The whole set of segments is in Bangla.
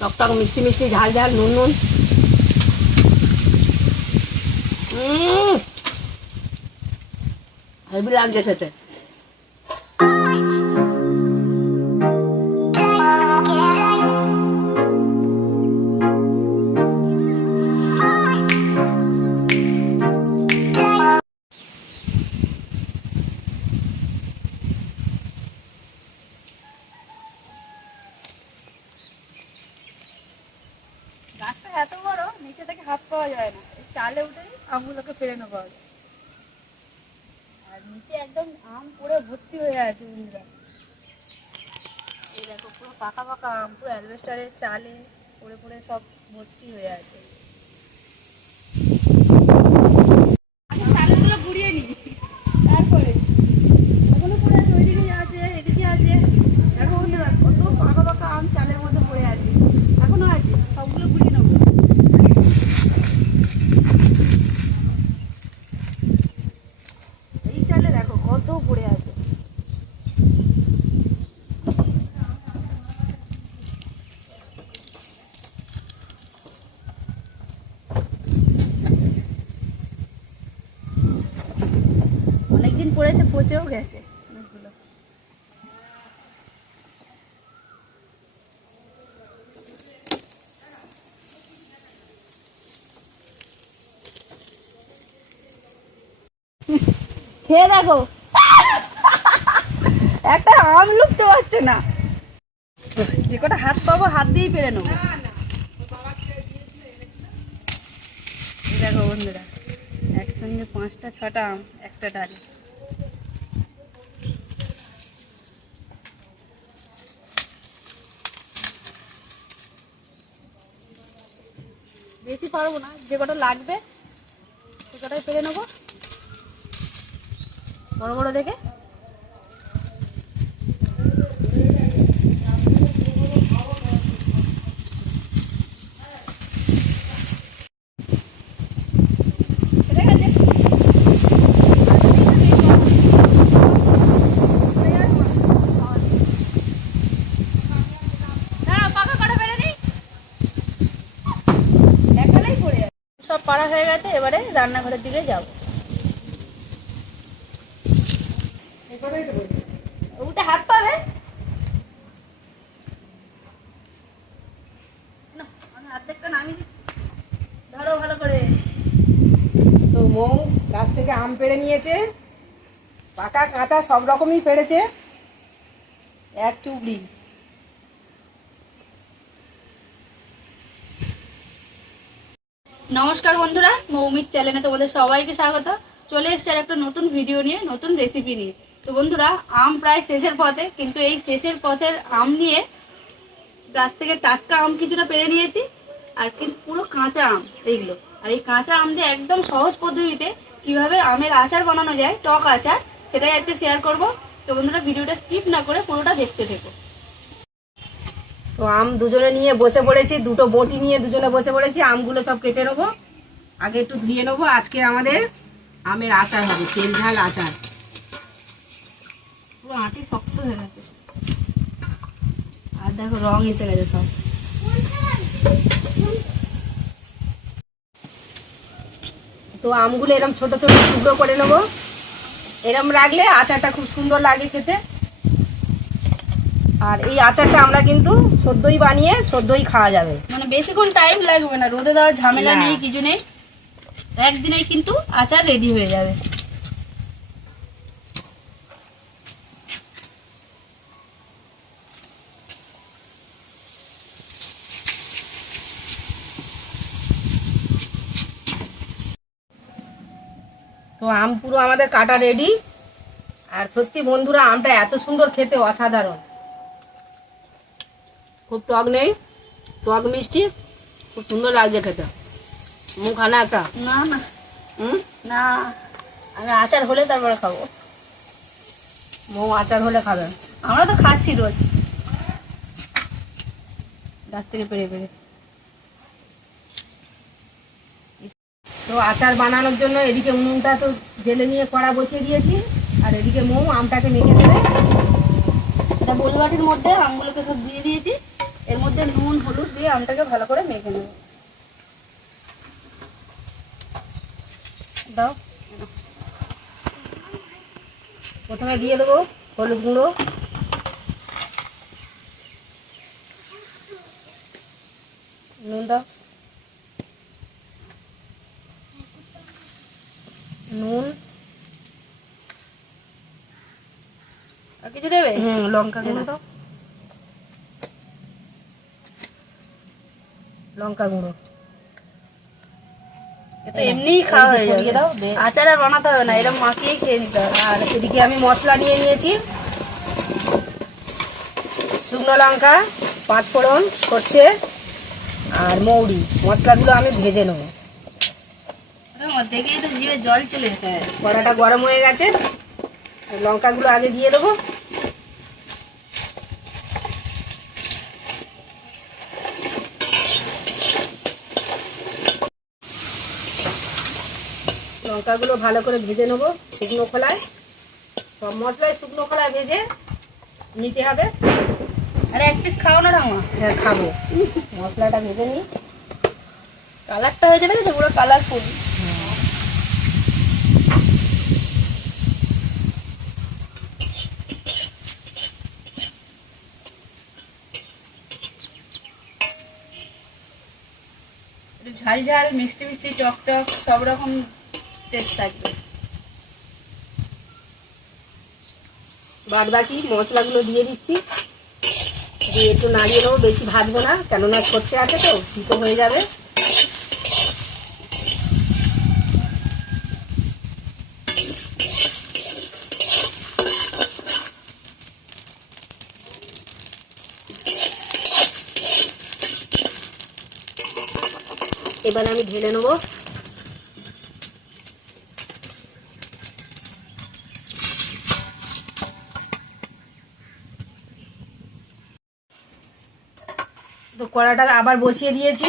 টক টক মিষ্টি মিষ্টি ঝাল ঝাল নুন নুন। হেভি লাগছে খেতে। আমগুলোকে ফেলে নেব আর নিচে একদম আম পুরো ভর্তি হয়ে আছে এই দেখো পুরো পাকা পাকা আম, পুরো অ্যালবেস্টারের চালে পড়ে পড়ে সব ভর্তি হয়ে আছে আগে চালগুলো গুড়িয়ে নি তারপরে এখনও পড়ে আছে ওইদিকে আছে এদিকে আছে দেখো বন্ধুরা কত পাকা পাকা আম চালের মধ্যে পড়ে আছে এখনও আছে সবগুলো গুড়িয়ে নেব এই চালে কত পড়ে আছে। অনেকদিন পড়েছে পচেও গেছে। খেয়ে দেখো। একটা আম লুকতে পারছে না। যে কটা হাত পাবো, হাত দিয়েই পেরে নেব। দেখো বন্ধুরা, একসঙ্গে পাঁচটা, ছটা আম, একটা ডালে। বেশি পারব না, যে কটা লাগবে, সে কটাই পেরে নেব। বড় বড় দেখে পেরে গেছে? দাঁড়াও, পাকা কটা পেরে নিই। একখানেই পড়ে আছে। সব পাড়া হয়ে গেছে এবারে রান্নাঘরের দিকে যাব উঠে হাত পাবে? ধরো ভালো করে। তো মৌ গাছ থেকে আম পেড়ে নিয়েছে। পাকা কাঁচা সব রকমই পেড়েছে। এক চুবড়ি। নমস্কার বন্ধুরা মৌমির চ্যানেলে তোমাদের সবাইকে স্বাগত। চলে এসছে আর একটা নতুন ভিডিও নিয়ে, নতুন রেসিপি নিয়ে। তো বন্ধুরা, আম প্রায় শেষের পথে, কিন্তু এই শেষের পথের আম নিয়ে গাছ থেকে টাটকা আম কিছুটা পেরে নিয়েছি, আর কিন্তু পুরো কাঁচা আম এইগুলো আর এই কাঁচা আম দিয়ে একদম সহজ পদ্ধতিতে কীভাবে আমের আচার বানানো যায়, টক আচার, সেটাই আজকে শেয়ার করব। তো বন্ধুরা ভিডিওটা স্কিপ না করে পুরোটা দেখতে থেকো। তো আম দুজনে নিয়ে বসে পড়েছি, দুটো বটি নিয়ে দুজনে বসে পড়েছি, আমগুলো সব কেটে নেব। আগে একটু ধুয়ে নেব, আজকে আমাদের আমের আচার হবে, তেল ঝাল আচার। পুরো আটি শক্ত হয়ে গেছে। আর দেখো রং এসে গেছে সব। তো আমগুলো এরকম ছোট ছোট টুকরো করে নেব। এরম রাখলে আচারটা খুব সুন্দর লাগে খেতে। আর এই আচারটা আমরা কিন্তু সদ্যই বানিয়ে সদ্যই খাওয়া যাবে। মানে বেশিক্ষণ টাইম লাগবে না রোদে দেওয়ার ঝামেলা নেই কিছু নেই। একদিনেই কিন্তু আচার রেডি হয়ে যাবে। তো আম পুরো আমাদের কাটা রেডি আর সত্যি বন্ধুরা আমটা এত সুন্দর খেতে অসাধারণ। খুব টক নেই টক মিষ্টি খুব সুন্দর লাগছে খেতে। মুখ আনা একটা। না না। হুম? না আমি আচার হলে তারপরে খাব। মৌ আচার হলে খাবে। আমরা তো খাচ্ছি রোজ। গাছ থেকে পেরে পেরে। তো আচার বানানোর জন্য এদিকে উনুনটা তো জেলে নিয়ে কড়া বসিয়ে দিয়েছি আর এদিকে মৌ আমটাকে মেখে দেবে। এটা বোলবাটির মধ্যে আমগুলোকে সব দিয়ে দিয়েছি। মধ্যে নুন, হলুদ দিয়ে আমটাকে ভালো করে মেখে নেব। দাও। প্রথমে দিয়ে দেবো হলুদ গুঁড়ো। নুন দাও। নুন। আর কিছু দেবে? হুম লঙ্কা গুঁড়ো দাও। লঙ্কা গুঁড়ো। তো এমনিই খাওয়া হয়ে যাবে। দাও, আচার আর বানাতে হবে না এরকম মাখিয়েই খেয়ে নিতে হবে। আর এদিকে আমি মশলা নিয়ে নিয়েছি। শুকনো লঙ্কা পাঁচ ফোড়ন সর্ষে আর মৌরি। মশলাগুলো আমি ভেজে নেব। দেখেই তো জিভে জল চলে এসে কড়াটা গরম হয়ে গেছে। লঙ্কাগুলো আগে দিয়ে দেবো। লঙ্কাগুলো ভালো করে ভেজে নেব শুকনো খোলায়। সব মশলাই শুকনো খোলায় ভেজে নিতে হবে। আরে এক পিস খাও না ঠামা হ্যাঁ খাব। মশলাটা ভেজে নিই। কালারটা হয়েছে দেখেছ পুরো কালারফুল ঝাল ঝাল মিষ্টি মিষ্টি টক টক সব রকম টেস্ট থাকবে বাদ বাকি মশলাগুলো দিয়ে দিচ্ছি। দিয়ে একটু নাড়িয়ে নেব বেশি ভাজবো না, কেননা সর্ষে আছে তো তিতো হয়ে যাবে। এবার আমি ঢেলে নেব। তো কড়াটা আবার বসিয়ে দিয়েছি।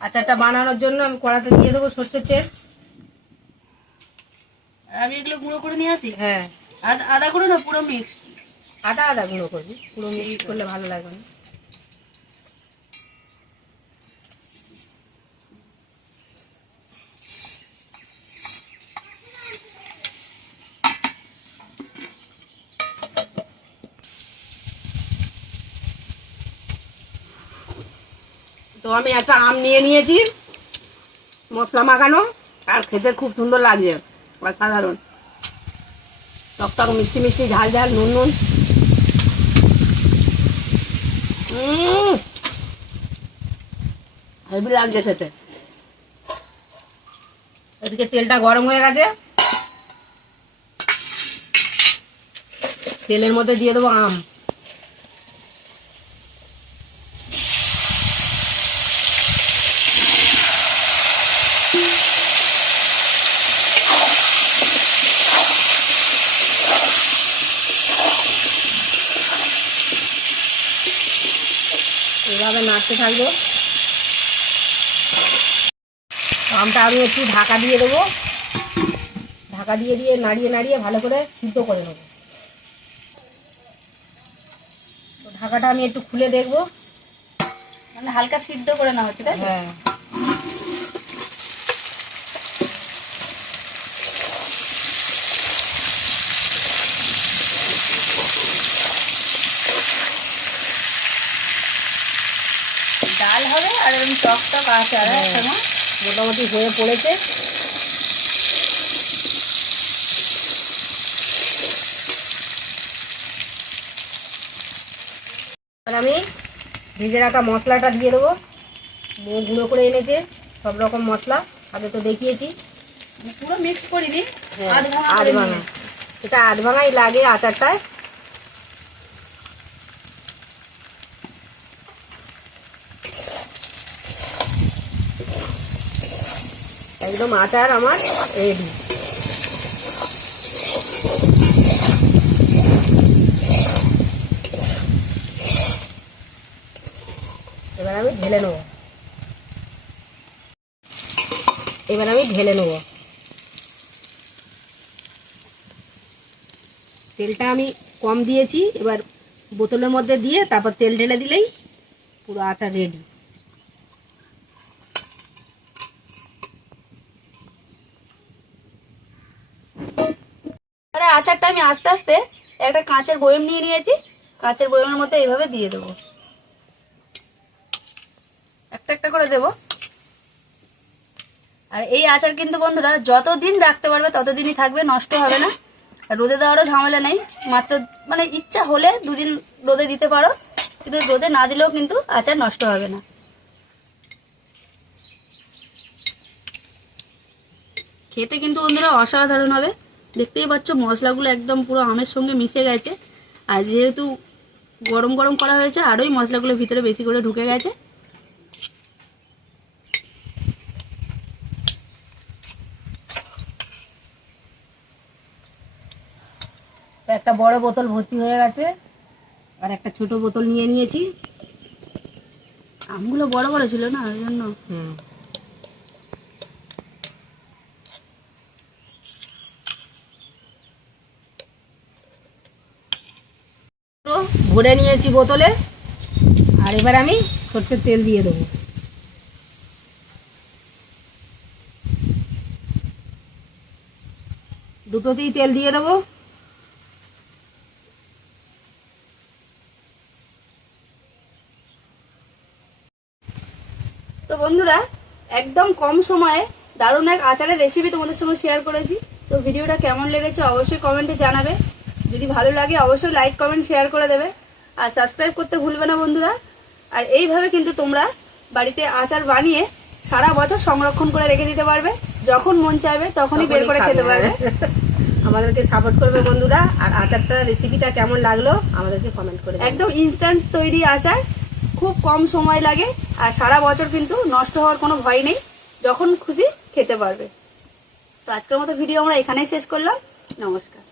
আচারটা বানানোর জন্য আমি কড়াতে দিয়ে দেবো সর্ষের তেল। আমি এগুলো গুঁড়ো করে নিয়ে আসি? হ্যাঁ। আদা আদা গুঁড়ো না পুরো মিক্স আদা আদা গুঁড়ো করবি পুরো মিক্স করলে ভালো লাগবে না। তো আমি একটা আম নিয়ে নিয়েছি, মশলা মাখানো, আর খেতে খুব সুন্দর লাগছে, অসাধারণ। টকটক মিষ্টি মিষ্টি, ঝাল ঝাল, নুন নুন। হেভি লাগছে খেতে। এদিকে তেলটা গরম হয়ে গেছে। তেলের মধ্যে দিয়ে দেবো আম। এভাবে নাড়তে থাকব। আমটা আমি একটু ঢাকা দিয়ে দেবো। ঢাকা দিয়ে দিয়ে নাড়িয়ে নাড়িয়ে ভালো করে সিদ্ধ করে নেব। তো ঢাকাটা আমি একটু খুলে দেখব। মানে হালকা সিদ্ধ করে নেওয়া হচ্ছে তাই হ্যাঁ ডাল হবে আর এরকম টক টক আচার হ্যাঁ। হ্যাঁ। মা? মোটামুটি হয়ে পড়েছে। আমি ভেজে রাখা মশলাটা দিয়ে দেবো। মৌ গুঁড়ো করে এনেছে সব রকম মশলা। আগে তো দেখিয়েছি। পুরো মিক্স করিনি হ্যাঁ, আধ ভাঙা আধ ভাঙা। এটা আধ ভাঙাই লাগে আচারটায়। একদম আচার আমার রেডি এবার আমি ঢেলে নেব। এবার আমি ঢেলে নেব। তেলটা আমি কম দিয়েছি, এবার বোতলের মধ্যে দিয়ে তারপর তেল ঢেলে দিলেই পুরো আচার রেডি আরে আচারটা আমি আস্তে আস্তে একটা কাঁচের বয়ম নিয়ে নিয়েছি। কাঁচের বয়মের মধ্যে এইভাবে দিয়ে দেবো। একটা একটা করে দেবো। আর এই আচার কিন্তু বন্ধুরা যতদিন রাখতে পারবে ততদিনই থাকবে, নষ্ট হবে না। রোদে দেওয়ারও ঝামেলা নেই। মাত্র মানে ইচ্ছা হলে দুদিন রোদে দিতে পারো। কিন্তু রোদে না দিলেও কিন্তু আচার নষ্ট হবে না। খেতে কিন্তু বন্ধুরা অসাধারণ হবে। দেখতেই পাচ্ছ, মশলাগুলো একদম পুরো আমের সঙ্গে মিশে গেছে। আর যেহেতু গরম গরম করা হয়েছে আরোই মশলাগুলো ভিতরে বেশি করে ঢুকে গেছে। একটা বড় বোতল ভর্তি হয়ে গেছে, আর একটা ছোট বোতল নিয়ে নিয়েছি। আমগুলো বড় বড় ছিল না, ওই জন্য। হুম পুরো ভরে নিয়েছি বোতলে, আর এবার আমি সর্ষের তেল দিয়ে দেবো। দুটোতেই তেল দিয়ে দেবো। তো বন্ধুরা, একদম কম সময়ে দারুণ এক আচারের রেসিপি তোমাদের সঙ্গে শেয়ার করেছি। তো ভিডিওটা কেমন লেগেছে অবশ্যই কমেন্টে জানাবে। যদি ভালো লাগে, অবশ্যই লাইক কমেন্ট শেয়ার করে দেবে। আর সাবস্ক্রাইব করতে ভুলবে না বন্ধুরা। আর এইভাবে কিন্তু তোমরা বাড়িতে আচার বানিয়ে সারা বছর সংরক্ষণ করে রেখে দিতে পারবে। যখন মন চাইবে তখনই বের করে খেতে পারবে। আমাদেরকে সাপোর্ট করবে বন্ধুরা। আর আচারটা রেসিপিটা কেমন লাগল আমাদেরকে কমেন্ট করে একদম ইনস্ট্যান্ট তৈরি আচার। খুব কম সময় লাগে আর সারা বছর কিন্তু নষ্ট হওয়ার কোনো ভয় নেই। যখন খুশি খেতে পারবে। তো আজকের মতো ভিডিও আমরা এখানেই শেষ করলাম। নমস্কার।